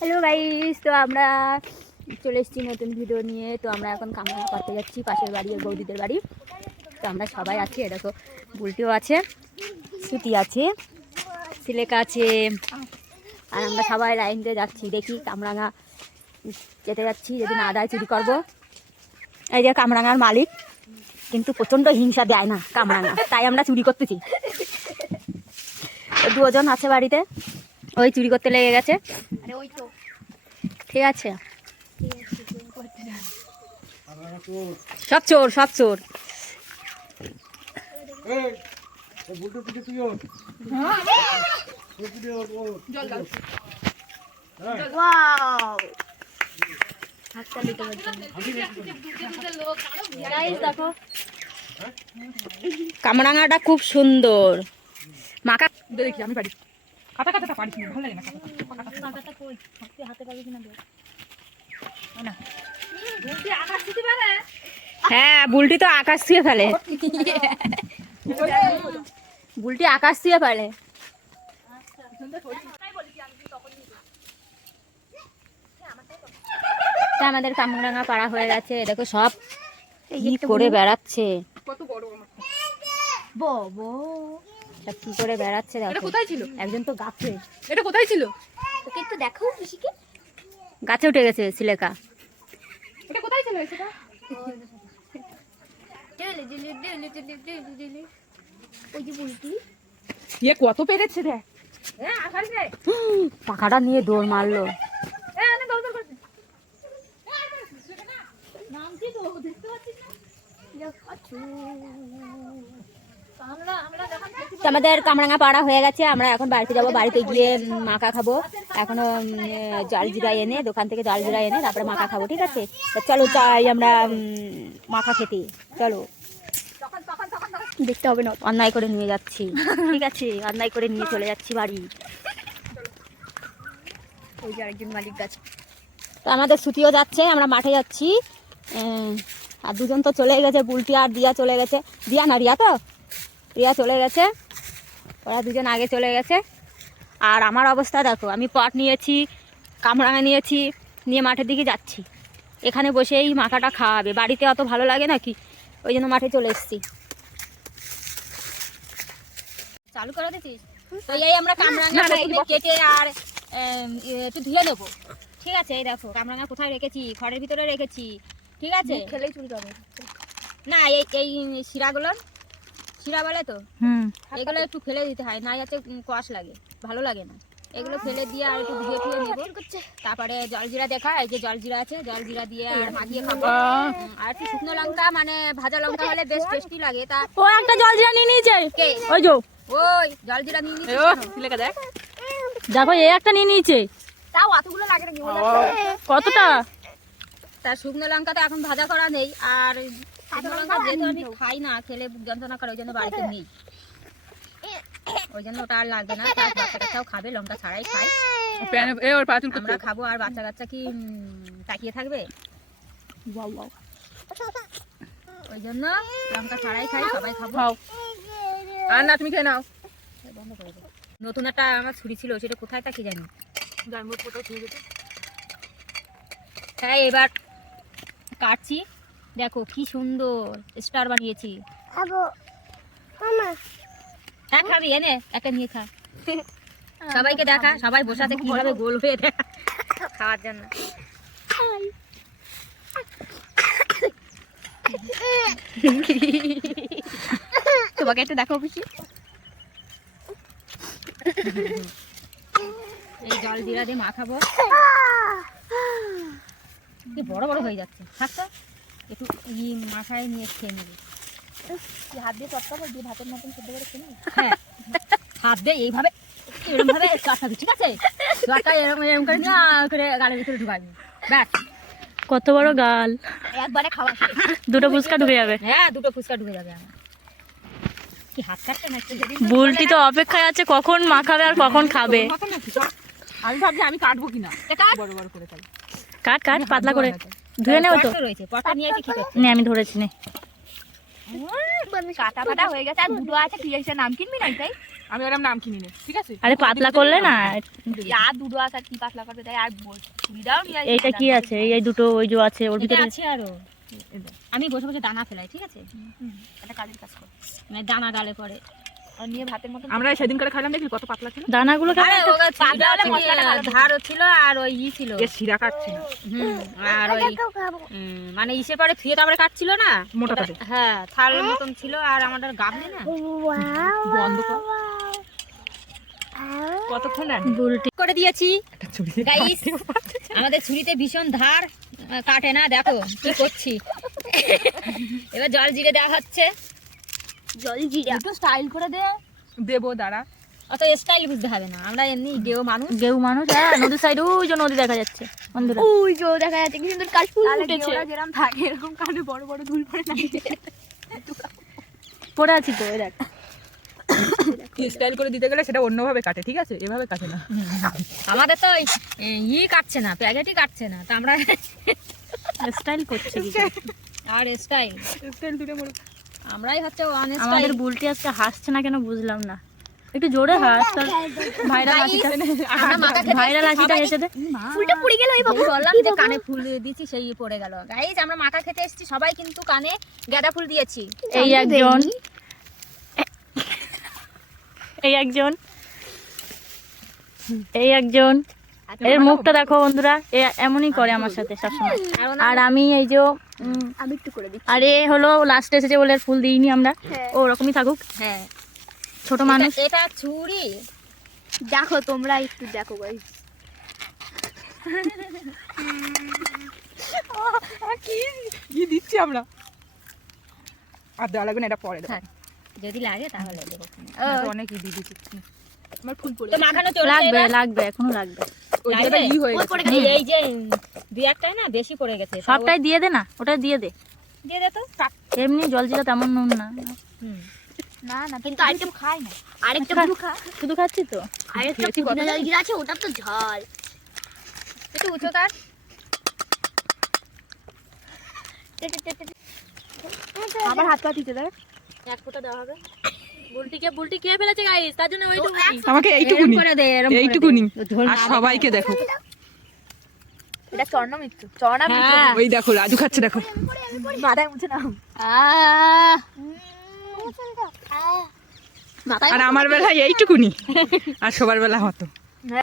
Hello guys, তো আমরা চলে এসেছি নতুন ভিডিও নিয়ে। তো আমরা এখন কামরাঙা করতে যাচ্ছি, পাশের বাড়ি আর বৌদিদের বাড়ি। তো আমরা সবাই আছি, দেখো বুলটিও আছে, সুতি আছে, সিলেকা আছে, আর আমরা সবাই লাইন দিয়ে যাচ্ছি। দেখি কামরাঙা যেতে যাচ্ছি, যদি না দেয় চুরি করবো। এই যে কামরাঙার মালিক কিন্তু প্রচণ্ড হিংসা দেয় না কামরাঙা, তাই আমরা চুরি করতেছি। দুজন আছে বাড়িতে, ওই চুরি করতে লেগে গেছে। ঠিক আছে, সব চোর সব চোর। কামরাঙাটা খুব সুন্দর। মাকা দেখি আমি পারি, কাটা কাটাটা পারিস না, ভালো লাগে না কাটাটা। কই হাতে পাবি কিনা দেখ না। বুলটি আকাশ ছুঁতে পারে। হ্যাঁ, বুলটি তো আকাশ ছুঁয়ে ফেলে। বুলটি আকাশ ছুঁয়ে ফেলে। আমাদের কামরাঙা পাড়া হয়ে গেছে, দেখো সব কি করে বেড়াচ্ছে। কত বড় আমার বাবা, সব কি করে বেড়াচ্ছে দেখো। এটা কোথায় ছিল? একজন তো গাছে। এটা কোথায় ছিল? তোকে একটু দেখো, পিসিকে গাছে উঠে গেছে সিলেকা। এটা কোথায় ছিল সেটা? ওই যে বুলটি এ কত পেরেছে রে। হ্যাঁ আকাশ রে, পাখাটা নিয়ে দৌড় মারলো। হ্যাঁ না দৌড় করছে। নাম কি তো দেখতে পাচ্ছিস না? আমাদের কামরাঙা পাড়া হয়ে গেছে, আমরা এখন বাড়িতে যাবো। বাড়িতে গিয়ে মাখা খাবো। এখনো জল জিরা এনে, দোকান থেকে জল জিরা এনে তারপরে মাখা খাবো। ঠিক আছে, চলো চাই আমরা মাখা খেতে। চলো, দেখতে হবে না, অন্যায় করে নিয়ে যাচ্ছি। ঠিক আছে, অন্যায় করে নিয়ে চলে যাচ্ছি বাড়ি। ওই যে আরেকজন মালিক গাছ। তো আমাদের ছুটিও যাচ্ছে, আমরা মাঠে যাচ্ছি। আর দুজন তো চলে গেছে, বুলটি আর দিয়া চলে গেছে। দিয়া না, রিয়া তো, রিয়া চলে গেছে, ওরা দুজন আগে চলে গেছে। আর আমার অবস্থা দেখো, আমি পট নিয়েছি, কামরাঙা নিয়েছি, নিয়ে মাঠের দিকে যাচ্ছি। এখানে বসেই মাথাটা খাওয়াবে, বাড়িতে অত ভালো লাগে নাকি, ওই জন্য মাঠে চলে এসেছি। চালু করে দিচ্ছিস তো? এই আমরা কামরাঙা কেটে আর একটু ধুয়ে দেবো। ঠিক আছে, এই দেখো কামরাঙা কোথায় রেখেছি, ঘরের ভিতরে রেখেছি। ঠিক আছে, খেলেই চুরি করবে না। এই শিরাগুলো, শিরা বলে তো, এগুলো একটু ফেলে দিতে হয়, না যাতে কষ লাগে, ভালো লাগে না। এগুলো ফেলে দিয়ে আর একটু ধুয়ে টুয়ে নেবো। তারপরে জলজিরা দেখা, এই যে জলজিরা আছে, জলজিরা দিয়ে আর মাখিয়ে খাবো। আর একটু শুকনো লঙ্কা, মানে ভাজা লঙ্কা হলে বেশ টেস্টি লাগে। তা ও একটা জলজিরা নিয়ে নিয়েছে, ওই যে ওই জলজিরা নিয়ে নিয়েছে, দেখ দেখো এই একটা নিয়ে নিয়েছে। তাও অতগুলো লাগে না, কতটা? তার শুকনো লঙ্কা তো এখন ভাজা করা নেই। আর শুকনো লঙ্কা যেহেতু আমি খাই না, খেলে বুক যন্ত্রণা করে, ওই জন্য বাড়িতে নেই, ওই জন্য ওটা আর লাগবে না। তার বাচ্চা কাচ্চাও খাবে, লঙ্কা ছাড়াই খাই, আমরা খাবো। আর বাচ্চা কাচ্চা কি তাকিয়ে থাকবে? ওই জন্য লঙ্কা ছাড়াই খাই, সবাই খাবো। আর না তুমি খেয়ে নাও। বন্ধ করে দাও। নতুন একটা আমার ছুরি ছিল, সেটা কোথায় তা কি জানি, হ্যাঁ এবার কাটছি। দেখো কি সুন্দর স্টার বানিয়েছি। হ্যাঁ খাবি, এনে একটা নিয়ে খা, সবাইকে দেখা, সবাই বসে আছে কিভাবে গোল হয়ে দেখা খাওয়ার জন্য। তোমাকে একটু দেখো বেশি। এই জল জিরা দিয়ে মাখাবো, বড় বড় হয়ে যাচ্ছে। থাকতো একটু মাথায় নিয়ে খেয়ে নেবে। হাত দিয়ে চটকাবো, দিয়ে ভাতের মতন সেদ্ধ করে খেয়ে নেবে। হ্যাঁ, হাত দিয়ে এইভাবে এরকম ভাবে কাটাবি, ঠিক আছে? এরকম এরকম করে নিয়ে করে গালের ভিতরে ঢুকাবি, ব্যাস। কত বড় গাল, একবারে খাওয়া শেষ। দুটো ফুচকা ঢুকে যাবে। হ্যাঁ, দুটো ফুচকা ঢুকে যাবে আমার। কি হাত কাটতে না? বুলটি তো অপেক্ষায় আছে কখন মাখাবে আর কখন খাবে। আমি ভাবছি আমি কাটবো কিনা, বড় বড় করে কাট কাট, পাতলা করে ধুয়ে নেব তো। আমি ধরেছি, নে কাটা কাটা হয়ে গেছে, আর দুটো আছে, কি নাম কিনবি না? তাই আমি ওরম নাম কিনি না, ঠিক আছে? আরে পাতলা করলে না, আর দুটো আছে, আর কি পাতলা করবে তাই, আর ছুরিটাও নিয়ে আসি। এইটা কি আছে, এই দুটো ওই যে আছে ওর এটা ভিতরে আছে আরো। আমি বসে বসে দানা ফেলাই, ঠিক আছে? একটা কাজের কাজ কর, মানে দানা ডালে পরে আর নিয়ে ভাতের মতো। আমরা সেদিন করে খাইলাম, দেখলি কত পাতলা ছিল। দানাগুলো কেমন আরে ওগা পাতলা হলে মশলাটা ভালো ধার ছিল, আর ওই ছিল এর শিরা কাটছে না, আর ওই মানে ইসে পরে থুয়ে তারপরে কাটছিল না মোটাটা। হ্যাঁ, থালের মতন ছিল, আর আমাদের গাবলি না বন্ধ কর। কতক্ষণ আর বুলটি করে দিয়েছি একটা ছুরি গাইস। আমাদের ছুরিতে ভীষণ ধার, কাটে না, দেখো কি করছি। এবার জল জিরে দেওয়া হচ্ছে, জল জিরে একটু স্টাইল করে দে। দেবো, দাঁড়া। অত স্টাইল বুঝতে হবে না, আমরা এমনি গেও মানুষ। গেউ মানুষ। হ্যাঁ, নদীর সাইডে ওই যে নদী দেখা যাচ্ছে বন্ধুরা, ওই যে দেখা যাচ্ছে কি সুন্দর কাশফুল ফুটেছে। যেরকম থাকে এরকম কানে বড় বড় ধুল পড়ে না। পড়ে আছি তো, এই দেখ। স্টাইল করে দিতে গেলে সেটা অন্যভাবে কাটে, ঠিক আছে? এভাবে কাটে না। আমাদের তো কাটছে না, প্যাকেটই কাটছে না, তো আমরা স্টাইল করছে কি? আর স্টাইল দিলে বলো। আমরাই হচ্ছে ওয়ান আমাদের স্টাইল। বুলটি আজকে হাসছে না কেন বুঝলাম না, একটু জোরে হাস। ভাইরাল হাসিটা, ভাইরাল হাসিটা হেসে দে। ফুলটা পুড়ে গেল। এই বাবু বললাম যে কানে ফুল দিয়েছি, সেই পড়ে গেল। গাইস, আমরা মাখা খেতে এসেছি, সবাই কিন্তু কানে গাঁদা ফুল দিয়েছি। এই একজন, এই একজন, এই একজন, এর মুখটা দেখো বন্ধুরা, এ এমনই করে আমার সাথে সবসময়। আর আমি এই যে আমি একটু করে দিই। আরে হলো লাস্টে এসেছে বলে আর ফুল দিইনি আমরা, ও ওরকমই থাকুক। হ্যাঁ, ছোট মানুষ। এটা ছুরি, দেখো তোমরা একটু দেখো গাইস। কি দিচ্ছি আমরা? আর দেওয়া লাগবে না, এটা পরে দেবো। যদি লাগে তাহলে দেবো। অনেকই দিয়ে দিচ্ছি। আমার ফুল পড়ে তো মাখানো চলছে, লাগবে লাগবে এখনো লাগবে। ওই জায়গাটা ই হয়ে গেছে। এই যে দুই একটাই না বেশি পড়ে গেছে, সবটাই দিয়ে দে না, ওটা দিয়ে দে। দিয়ে দে তো। এমনি জলজিরা তেমন নুন না। না না, কিন্তু আরেকটা খাই না, আরেকটা খা। শুধু খাচ্ছি তো। আরেকটা পুদিনা জলজিরা আছে, ওটা তো ঝাল। একটু উঁচু কাট। আবার হাত পা দিতে দেখ, এক ফোঁটা দেওয়া হবে। বুলটি খেয়ে ফেলেছে গাইস, তার জন্য ওইটুকুনি। আমাকে এইটুকুনি, করে দে, এরকম এইটুকুনি। আর সবাইকে দেখো, এটা চর্ণমিত্র, চর্ণমিত্র। ওই দেখো রাজু খাচ্ছে, দেখো। মাথায় মুছে নাও। আর আমার বেলা এইটুকুনি, আর সবার বেলা হতো।